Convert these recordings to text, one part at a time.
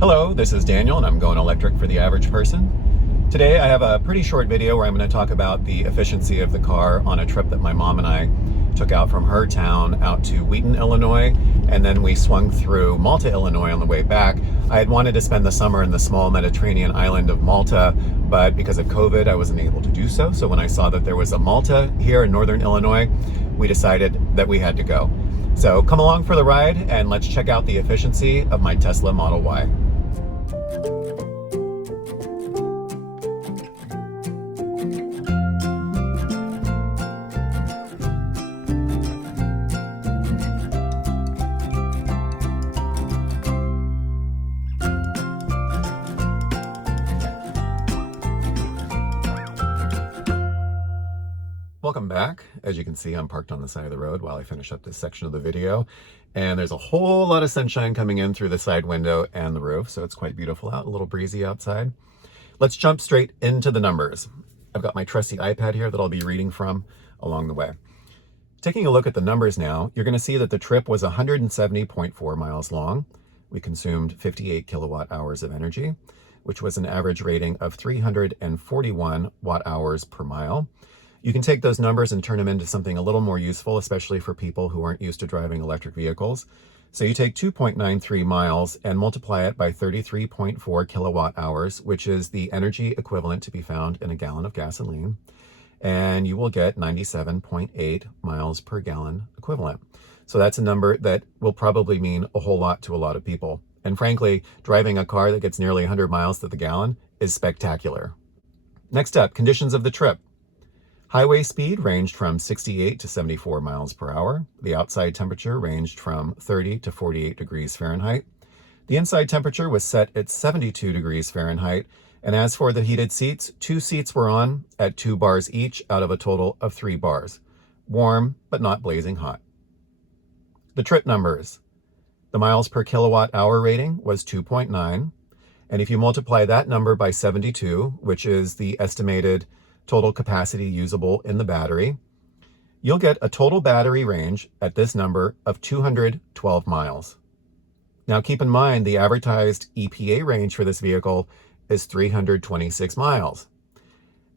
Hello, this is Daniel and I'm going electric for the average person. Today I have a pretty short video where I'm going to talk about the efficiency of the car on a trip that my mom and I took out from her town out to Wheaton, Illinois, and then we swung through Malta, Illinois on the way back. I had wanted to spend the summer in the small Mediterranean island of Malta, but because of COVID I wasn't able to do so. So when I saw that there was a Malta here in northern Illinois, we decided that we had to go. So come along for the ride and let's check out the efficiency of my Tesla Model Y. Welcome back. As you can see, I'm parked on the side of the road while I finish up this section of the video. And there's a whole lot of sunshine coming in through the side window and the roof, so it's quite beautiful out, a little breezy outside. Let's jump straight into the numbers. I've got my trusty iPad here that I'll be reading from along the way. Taking a look at the numbers now, you're going to see that the trip was 170.4 miles long. We consumed 58 kilowatt hours of energy, which was an average rating of 341 watt hours per mile. You can take those numbers and turn them into something a little more useful, especially for people who aren't used to driving electric vehicles. So you take 2.93 miles and multiply it by 33.4 kilowatt hours, which is the energy equivalent to be found in a gallon of gasoline, and you will get 97.8 miles per gallon equivalent. So that's a number that will probably mean a whole lot to a lot of people. And frankly, driving a car that gets nearly 100 miles to the gallon is spectacular. Next up, conditions of the trip. Highway speed ranged from 68 to 74 miles per hour. The outside temperature ranged from 30 to 48 degrees Fahrenheit. The inside temperature was set at 72 degrees Fahrenheit. And as for the heated seats, 2 seats were on at 2 bars each out of a total of 3 bars. Warm, but not blazing hot. The trip numbers. The miles per kilowatt hour rating was 2.9. And if you multiply that number by 72, which is the estimated total capacity usable in the battery, you'll get a total battery range at this number of 212 miles. Now keep in mind the advertised EPA range for this vehicle is 326 miles.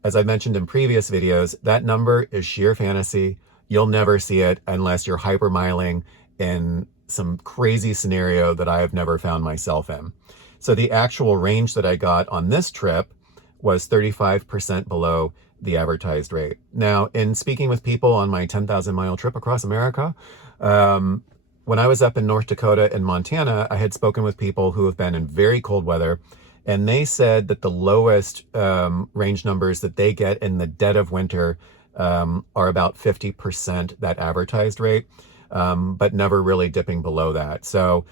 As I've mentioned in previous videos, that number is sheer fantasy. You'll never see it unless you're hypermiling in some crazy scenario that I have never found myself in. So the actual range that I got on this trip was 35% below the advertised rate. Now, in speaking with people on my 10,000 mile trip across America, when I was up in North Dakota and Montana, I had spoken with people who have been in very cold weather, and they said that the lowest range numbers that they get in the dead of winter are about 50% that advertised rate, but never really dipping below that. So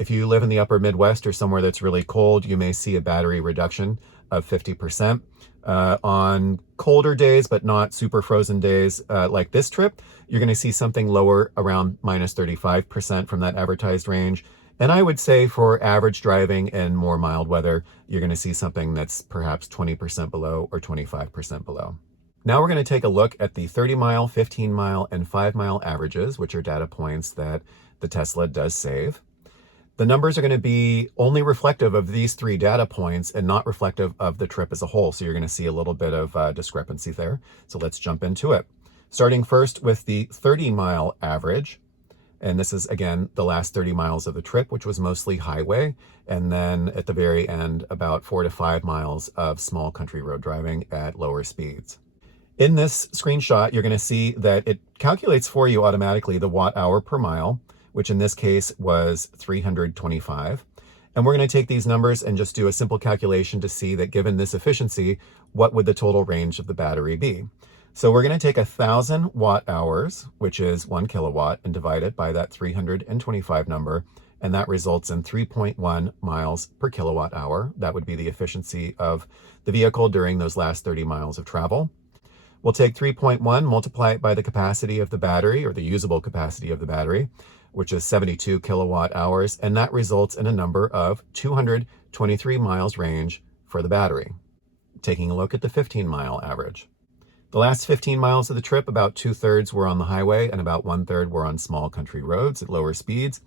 if you live in the upper Midwest or somewhere that's really cold, you may see a battery reduction of 50%. On colder days, but not super frozen days like this trip, you're going to see something lower around minus 35% from that advertised range. And I would say for average driving and more mild weather, you're going to see something that's perhaps 20% below or 25% below. Now we're going to take a look at the 30 mile, 15 mile, and 5 mile averages, which are data points that the Tesla does save. The numbers are going to be only reflective of these 3 data points and not reflective of the trip as a whole. So you're going to see a little bit of discrepancy there. So let's jump into it. Starting first with the 30 mile average. And this is, again, the last 30 miles of the trip, which was mostly highway. And then at the very end, about 4 to 5 miles of small country road driving at lower speeds. In this screenshot, you're going to see that it calculates for you automatically the watt hour per mile, which in this case was 325. And we're going to take these numbers and just do a simple calculation to see that given this efficiency, what would the total range of the battery be? So we're going to take 1,000 watt hours, which is 1 kilowatt, and divide it by that 325 number. And that results in 3.1 miles per kilowatt hour. That would be the efficiency of the vehicle during those last 30 miles of travel. We'll take 3.1, multiply it by the capacity of the battery, or the usable capacity of the battery, which is 72 kilowatt hours, and that results in a number of 223 miles range for the battery. Taking a look at the 15 mile average. The last 15 miles of the trip, about 2/3 were on the highway and about 1/3 were on small country roads at lower speeds.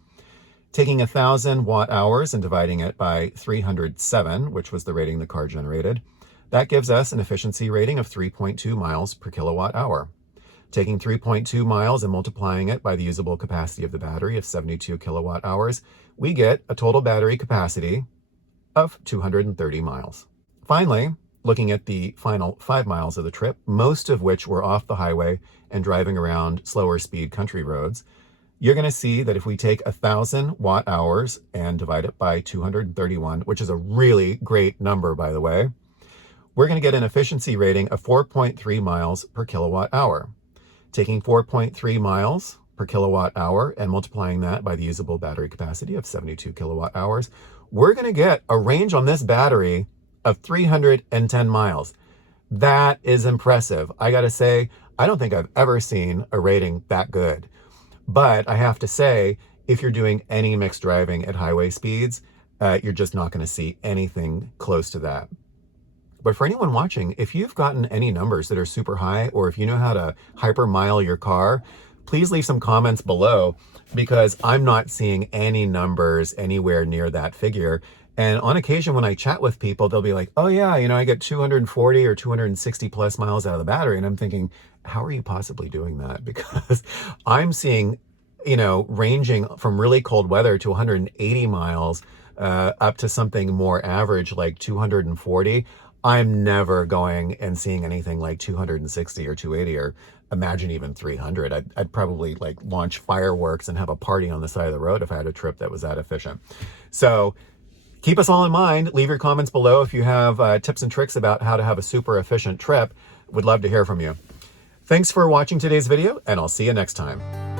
Taking 1,000 watt hours and dividing it by 307, which was the rating the car generated, that gives us an efficiency rating of 3.2 miles per kilowatt hour. Taking 3.2 miles and multiplying it by the usable capacity of the battery of 72 kilowatt hours, we get a total battery capacity of 230 miles. Finally, looking at the final 5 miles of the trip, most of which were off the highway and driving around slower speed country roads, you're going to see that if we take 1,000 watt hours and divide it by 231, which is a really great number, by the way, we're going to get an efficiency rating of 4.3 miles per kilowatt hour. Taking 4.3 miles per kilowatt hour and multiplying that by the usable battery capacity of 72 kilowatt hours, we're going to get a range on this battery of 310 miles. That is impressive. I got to say, I don't think I've ever seen a rating that good. But I have to say, if you're doing any mixed driving at highway speeds, you're just not going to see anything close to that. But for anyone watching, if you've gotten any numbers that are super high, or if you know how to hypermile your car, please leave some comments below, because I'm not seeing any numbers anywhere near that figure. And on occasion, when I chat with people, they'll be like, oh yeah, I get 240 or 260 plus miles out of the battery. And I'm thinking, how are you possibly doing that? Because I'm seeing, ranging from really cold weather to 180 miles up to something more average like 240. I'm never going and seeing anything like 260 or 280, or imagine even 300. I'd probably launch fireworks and have a party on the side of the road if I had a trip that was that efficient. So keep us all in mind. Leave your comments below if you have tips and tricks about how to have a super efficient trip. Would love to hear from you. Thanks for watching today's video, and I'll see you next time.